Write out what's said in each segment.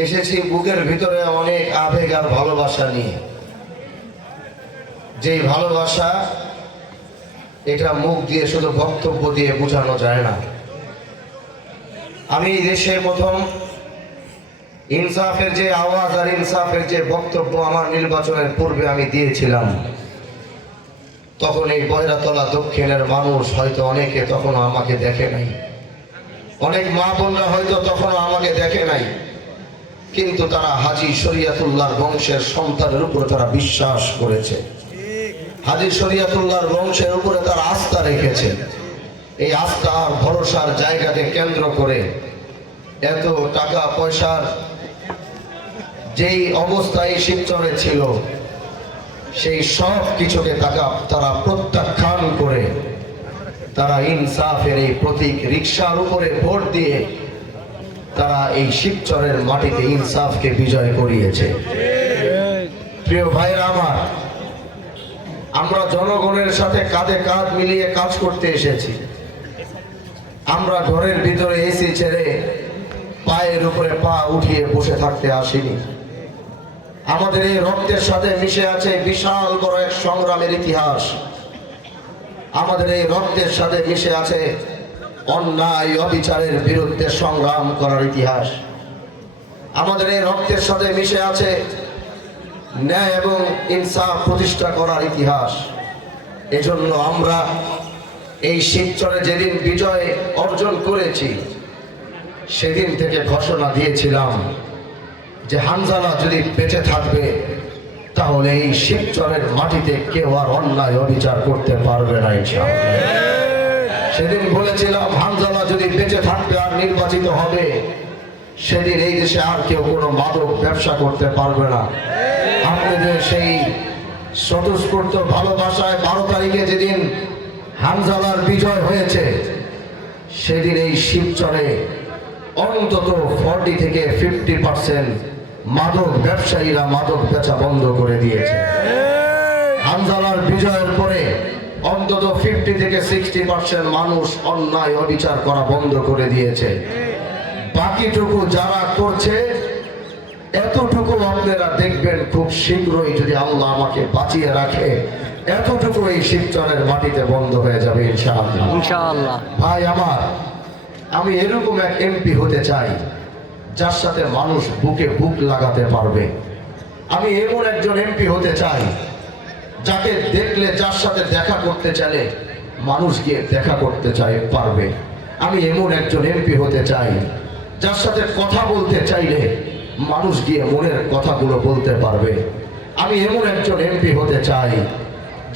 এসেছি বুকের ভিতরে অনেক আবেগ আর ভালোবাসা নিয়ে। যেই ভালোবাসা এটা মুখ দিয়ে শুধু বক্তব্য দিয়ে বোঝানো যায় না। আমি দেশে প্রথম ইনসাফের যে আওয়াজ আর ইনসাফের যে বক্তব্য আমার নির্বাচনের পূর্বে আমি দিয়েছিলাম, তখন এই বয়রাতলা দক্ষিণের মানুষ হয়তো অনেকে তখনও আমাকে দেখে নাই, অনেক মা বোনরা হয়তো তখনও আমাকে দেখে নাই, কিন্তু তারা হাজী শরীয়তুল্লাহর বংশের সন্তানের উপরে তারা বিশ্বাস করেছে, হাজী শরীয়তুল্লাহর বংশের উপরে তারা আস্থা রেখেছে। এই আস্থা আর ভরসার জায়গাকে কেন্দ্র করে এত টাকা পয়সার যেই অবস্থায় শিবচরে ছিল, সেই সব কিছুকে তারা প্রত্যাখ্যান করে তারা ইনসাফের এই প্রতীক রিকশার উপরে ভোট দিয়ে তারা এই শিবচরের মাটিতে ইনসাফকে বিজয় করিয়েছে। প্রিয় ভাইরা আমার, আমরা জনগণের সাথে কাঁধে কাঁধ মিলিয়ে কাজ করতে এসেছি। আমরা ঘরের ভিতরে এসি ছেড়ে পায়ের উপরে পা উঠিয়ে বসে থাকতে আসিনি। আমাদের এই রক্তের সাথে মিশে আছে বিশাল বড় এক সংগ্রামের ইতিহাস। আমাদের এই রক্তের সাথে মিশে আছে অন্যায় অবিচারের বিরুদ্ধে সংগ্রাম করার ইতিহাস। আমাদের এই রক্তের সাথে মিশে আছে ন্যায় এবং ইনসাফ প্রতিষ্ঠা করার ইতিহাস। এজন্য আমরা এই শিবচরে যেদিন বিজয় অর্জন করেছি, সেদিন থেকে ঘোষণা দিয়েছিলাম যে হানজালা যদি বেঁচে থাকবে তাহলে এই শিবচরের মাটিতে কেউ আর অন্যায় অবিচার করতে পারবে না ইনশাআল্লাহ। সেদিন বলেছিলাম হানজালা যদি বেঁচে থাকবে আর নির্বাচিত হবে, সেদিন এই দেশে আর কেউ কোনো মাদক ব্যবসা করতে পারবে না। আপনাদের সেই স্বতঃস্ফূর্ত ভালোবাসায় 12 তারিখে যেদিন হানজালার বিজয় হয়েছে, সেদিন এই শিবচরে অন্তত 40 থেকে 50% মাদক ব্যবসায়ীরা মাদক বেচা বন্ধ করে দিয়েছে। হানজালার বিজয়ের পরে অন্তত 50 থেকে 60% মানুষ অন্যায় অবিচার করা বন্ধ করে দিয়েছে। বাকিটুকু যারা করছে, এতটুকু আপনারা দেখবেন খুব শীঘ্রই, যদি আল্লাহ আমাকে বাঁচিয়ে রাখে, এতটুকু এই শিবচরের মাটিতে বন্ধ হয়ে যাবে ইনশাআল্লাহ। ইনশাআল্লাহ। ভাই আমার, আমি এরকম এক এমপি হতে চাই যার সাথে মানুষ বুকে বুক লাগাতে পারবে। আমি এমন একজন এমপি হতে চাই যাকে দেখলে, যার সাথে দেখা করতে চাইলে মানুষ গিয়ে দেখা করতে পারবে। আমি এমন একজন এমপি হতে চাই যার সাথে কথা বলতে চাইলে মানুষ গিয়ে মনের কথাগুলো বলতে পারবে। আমি এমন একজন এমপি হতে চাই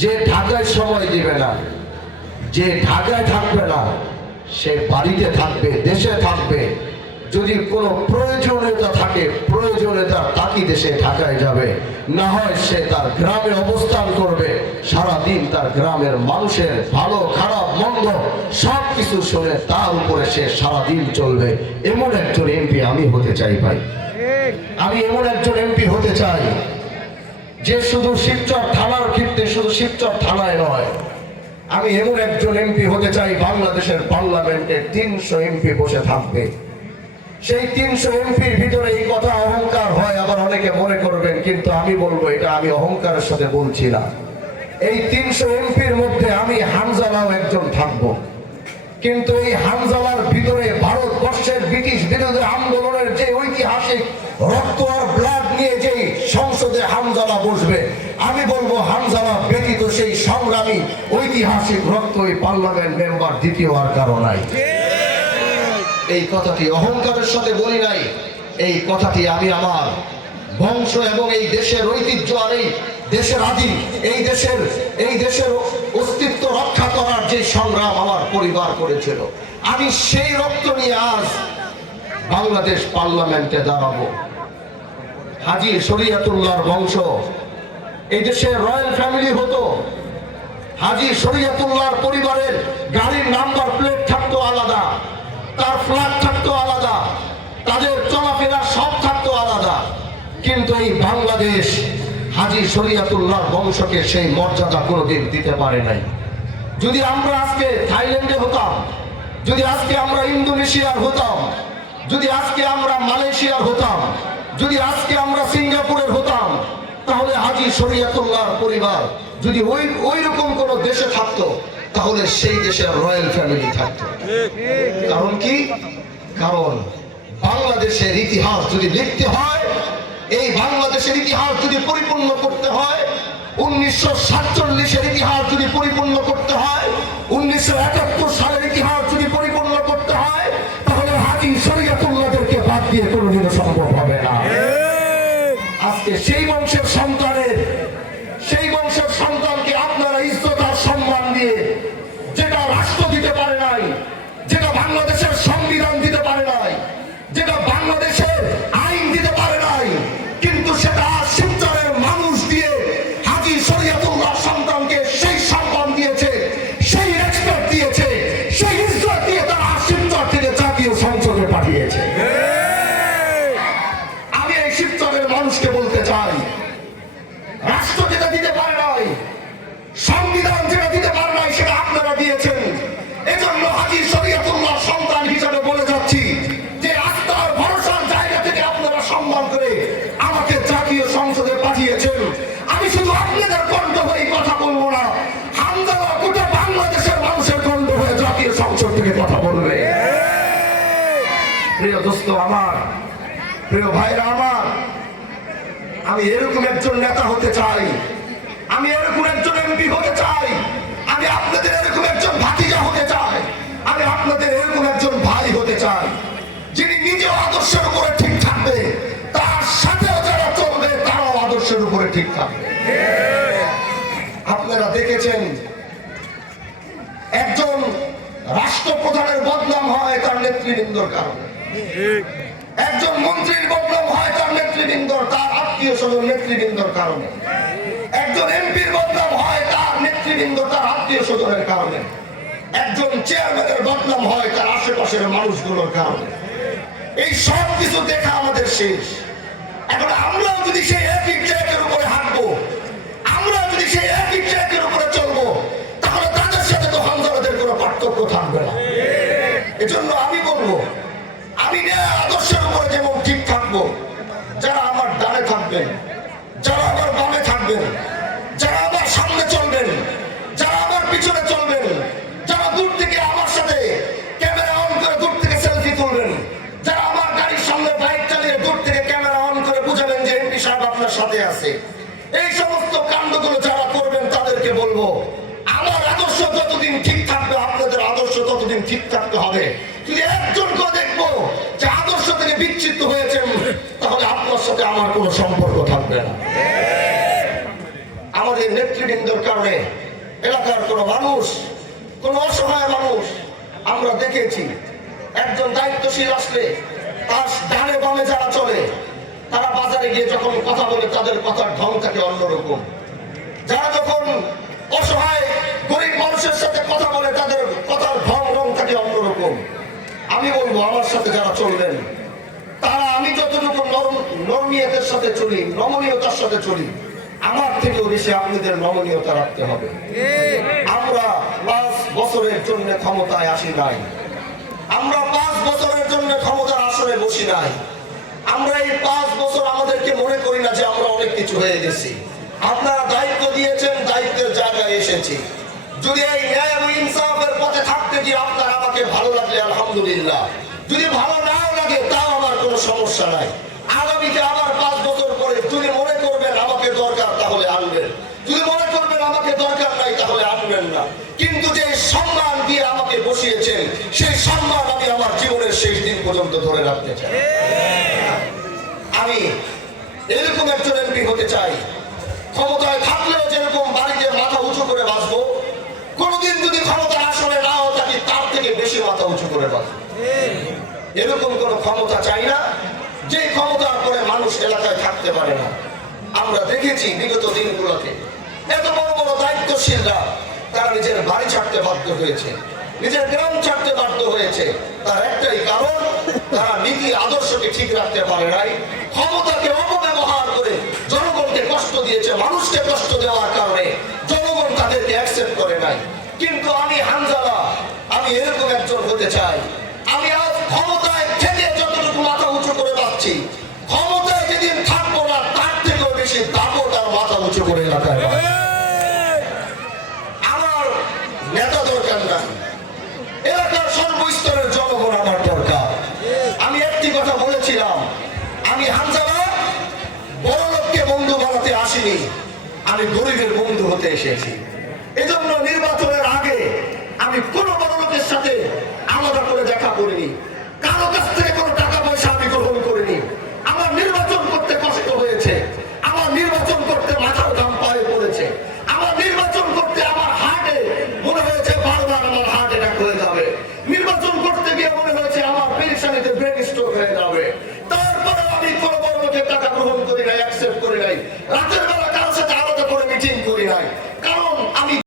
যে ঢাকায় সময় দিবে না, যে ঢাকায় থাকবে না, সে বাড়িতে থাকবে, দেশে থাকবে। যদি কোনো প্রয়োজনীয়তা থাকে, প্রয়োজনীয়তার তাকিদে সে ঢাকায় যাবে, না হয় সে তার গ্রামে অবস্থান করবে। সারাদিন তার গ্রামের মানুষের ভালো খারাপ মন্দ সব কিছু শুনে তার উপরে সে সারাদিন চলবে। এমন একজন এমপি আমি হতে চাই ভাই। আমি এমন একজন এমপি হতে চাই যে শুধু শিবচর থানার ক্ষেত্রে, শুধু শিবচর থানায় নয়, আমি এমন একজন এমপি হতে চাই বাংলাদেশের পার্লামেন্টে 300 এমপি বসে থাকবে। সেই 300 এমপির ভিতরে এই কথা অহংকার হয়, আবার অনেকে মনে করবেন, কিন্তু আমি বলবো এটা আমি অহংকারের সাথে বলছি না। এই 300 এমপির মধ্যে আমি হানজালাও একজন থাকবো। কিন্তু এই হানজালার ভিতরে ভারতবর্ষের ব্রিটিশ বিরোধী আন্দোলনের যে ঐতিহাসিক রক্ত আর ব্লাড নিয়ে যে সংসদে হানজালা বসবে, আমি বলবো হানজালা ব্যতীত সেই সংগ্রামী ঐতিহাসিক রক্ত ওই পার্লামেন্ট মেম্বার দ্বিতীয় আর কারো নাই। এই কথাটি অহংকারের সাথে বলি নাই, এই কথাটি আমি আমার বংশ এবং এই দেশের ঐতিহ্য আর এই দেশের আদি, এই দেশের অস্তিত্ব রক্ষা করার যে সংগ্রাম আমার পরিবার করেছিল, আমি সেই রক্ত নিয়ে আজ বাংলাদেশ পার্লামেন্টে দাঁড়াবো। হাজী শরীয়তুল্লাহর বংশ, এই দেশে রয়্যাল ফ্যামিলি হতো। হাজী শরীয়তুল্লাহর পরিবারের গাড়ির নাম্বার প্লেট থাকতো আলাদা, তার ফ্ল্যাগ থাকতো আলাদা, তাদের চলাফেরা সব থাকতো আলাদা। কিন্তু এই বাংলাদেশ হাজী শরীয়তুল্লাহর বংশকে সেই মর্যাদা কোনোদিন দিতে পারে নাই। যদি আমরা আজকে থাইল্যান্ডে হতাম, যদি আজকে আমরা ইন্দোনেশিয়ার হতাম, যদি আজকে আমরা মালয়েশিয়ার হতাম, যদি আজকে আমরা সিঙ্গাপুরের হতাম, তাহলে হাজী শরীয়তুল্লাহর পরিবার যদি ওই রকম কোন দেশে থাকতো, তাহলে সেই দেশের রয়্যাল ফ্যামিলি থাকতো। কারণ কি? কারণ বাংলাদেশের ইতিহাস যদি লিখতে হয়, এই বাংলাদেশের ইতিহাস যদি পরিপূর্ণ করতে হয়, 1947-এর ইতিহাস যদি পরিপূর্ণ করতে হয়, 1971 সালের ইতিহাস যদি পরিপূর্ণ করতে হয়, তাহলে হাজী শরীয়তুল্লাহদেরকে বাদ দিয়ে কোনোদিনও সম্ভব হবে না। আজকে সেই বংশের সন্তানকে আপনারা ইজ্জত আর সম্মান দিয়ে, যেটা রাষ্ট্র দিতে পারে নাই, যেটা বাংলাদেশের সংবিধান দিতে পারে নাই, যেটা বাংলাদেশের আইন দিতে পারে নাই, কিন্তু সেটা শিবচরের মানুষ দিয়ে হাজী শরীয়তুল্লাহ সন্তানকে সেই সম্মান দিয়েছে, সেই রেসপেক্ট দিয়েছে, সেই ইজ্জত দিয়ে তারা শিবচর থেকে জাতীয় সংসদে পাঠিয়েছে। আমি এই শিবচরের মানুষকে বলতে চাই, রাষ্ট্র যেটা দিতে পারে নাই, সংবিধান যেটা দিতে পারে নাই, সেটা আপনারা দিয়েছেন। এজন্য হাজী শরীয়তুল্লাহ সন্তান হিসাবে বলে যাচ্ছি যে আস্থার ভরসার জায়গা থেকে আপনারা সম্মান করে আমাকে জাতীয় সংসদে পাঠিয়েছেন। আমি শুধু আপনাদের কণ্ঠ হয়ে কথা বলবো না, হামজালা গোটা বাংলাদেশের মানুষের কণ্ঠ হয়ে জাতীয় সংসদ থেকে কথা বলবে। প্রিয় দোস্ত আমার, প্রিয় ভাইরা আমার, আমি এরকম একজন নেতা হতে চাই, আমি এরকম একজন এমপি হতে চাই, আমি আপনাদের এরকম একজন ভাতিজা হতে চাই, আমি আপনাদের এরকম একজন ভাই হতে চাই, যিনি নিজেও আদর্শের উপরে ঠিক থাকবে, তার সাথেও যারা চলবে তারাও আদর্শের উপরে ঠিক থাকবে। আপনারা দেখেছেন একজন রাষ্ট্রপ্রধানের বদনাম হয় তার নেতৃবৃন্দর কারণে, একজন মন্ত্রীর বদনাম হয় তার নেতৃবৃন্দর, তার আত্মীয় স্বজন নেতৃবৃন্দর কারণে, একজন এমপির বদনাম হয় তার নেতৃবৃন্দ, তার আত্মীয় স্বজনের কারণে, একজন চেয়ারম্যানের বদনাম হয় তার আশেপাশের মানুষগুলোর কারণে। এই সব কিছু দেখা আমাদের শেষ। এখন আমরাও যদি সেই একই ট্র্যাকের উপরে হাঁটবো, আমরা যদি সেই একই ট্র্যাকের উপরে চলবো, তাহলে তাদের সাথে তো হামজালাদের কোনো পার্থক্য থাকবে না। এজন্য আমি বলবো, আমি আদর্শের উপরে যেমন ঠিক থাকবো, যারা আমার ডানে থাকবেন, যারা আমার বামে থাকবেন, যারা আমার সামনে চলবেন, যারা আমার পিছনে চলবেন, যারা দূর থেকে আমার সাথে ক্যামেরা অন করে দূর থেকে সেলফি তুলবেন, যারা আমার গাড়ির সামনে বাইক চালিয়ে দূর থেকে ক্যামেরা অন করে বুঝাবেন যে এমপি সাহেব আপনার সাথে আছে, এই সমস্ত কাণ্ডগুলো যারা করবেন তাদেরকে বলবো, আমার আদর্শ যতদিন ঠিক থাকবে আপনাদের আদর্শ ততদিন ঠিক থাকতে হবে। যদি একজনকে দেখবো যে আদর্শ থেকে বিচ্ছিন্ন হয়েছেন, তাহলে আপনার সাথে আমার কোনো সম্পর্ক থাকবে না। আমাদের নেতৃবৃন্দর কারণে এলাকার কোন মানুষ, কোন অসহায় মানুষ, আমরা দেখেছি একজন দায়িত্বশীল আসলে তার ডানে বামে যারা চলে, তারা বাজারে গিয়ে যখন কথা বলে তাদের কথার ঢং থাকে অন্যরকম। যারা যখন অসহায় গরিব মানুষের সাথে কথা বলে তাদের কথার ঢং থাকে অন্যরকম। আমি বলবো, আমার সাথে যারা চলবেন তারা, আমি যতটুকু নরমিয়তের সাথে চলি, নমনীয়তার সাথে চলি, আমার থেকেও বেশি আপনাদের নমনীয়তা রাখতে হবে। আমরা 5 বছরের জন্য ক্ষমতায় আসি নাই, আমরা 5 বছরের জন্য ক্ষমতার আসনে বসি নাই। আমরা এই 5 বছর আমাদেরকে মনে করি না যে আমরা অনেক কিছু হয়ে গেছি। আপনারা দায়িত্ব দিয়েছেন, দায়িত্বের জায়গায় এসেছি। যদি এই ন্যায় এবং ইনসাফের পথে থাকতে গিয়ে আপনার আমাকে ভালো লাগলে আলহামদুলিল্লাহ, যদি ভালো নাও লাগে তাও আমার কোনো সমস্যা নাই। আগামীতে আবার 5 বছর পরে যদি মনে করবেন আমাকে দরকার, তাহলে আনবেন, যদি মনে করবেন আমাকে দরকার নাই তাহলে আনবেন না। কিন্তু যে সম্মান দিয়ে আমাকে বসিয়েছেন, সেই সম্মান আমি আমার জীবনের শেষ দিন পর্যন্ত ধরে রাখতে চাই। আমি এরকম একজন এমপি হতে চাই, ক্ষমতায় থাকলেও যেরকম বাড়িতে মাথা উঁচু করে বাঁচবো, কোনদিন যদি ক্ষমতার আসলে নাও থাকি তার থেকে বেশি মাথা উঁচু করে বাঁচবো। এরকম কোন ক্ষমতা চাই না যে ক্ষমতার পরে মানুষ এলাকায় থাকতে পারে না। আমরা দেখেছি বিগত দিনগুলোতে এত বড় বড় দায়িত্বশীলরা তারা নিজের বাড়ি ছাড়তে বাধ্য হয়েছে, নিজের গ্রাম ছাড়তে বাধ্য হয়েছে। তার একটাই কারণ, তারা নীতি আদর্শকে ঠিক রাখতে পারে নাই, ক্ষমতাকে অপব্যবহার করে জনগণকে কষ্ট দিয়েছে। মানুষকে কষ্ট দেওয়ার কারণে জনগণ তাদেরকে অ্যাকসেপ্ট করে নাই। কিন্তু আমি হামজালা, আমি এরকম একজন হতে চাই। আমি আজ ক্ষমতায় থেকে যতটুকু এলাকায় বাস। আমার নেতা দরকার না, এলাকার সর্বস্তরের জনগণ আমার দরকার। আমি একটি কথা বলেছিলাম, আমি হামজালা বড় লোককে বন্ধু বানাতে আসিনি, আমি গরিবের বন্ধু হতে এসেছি।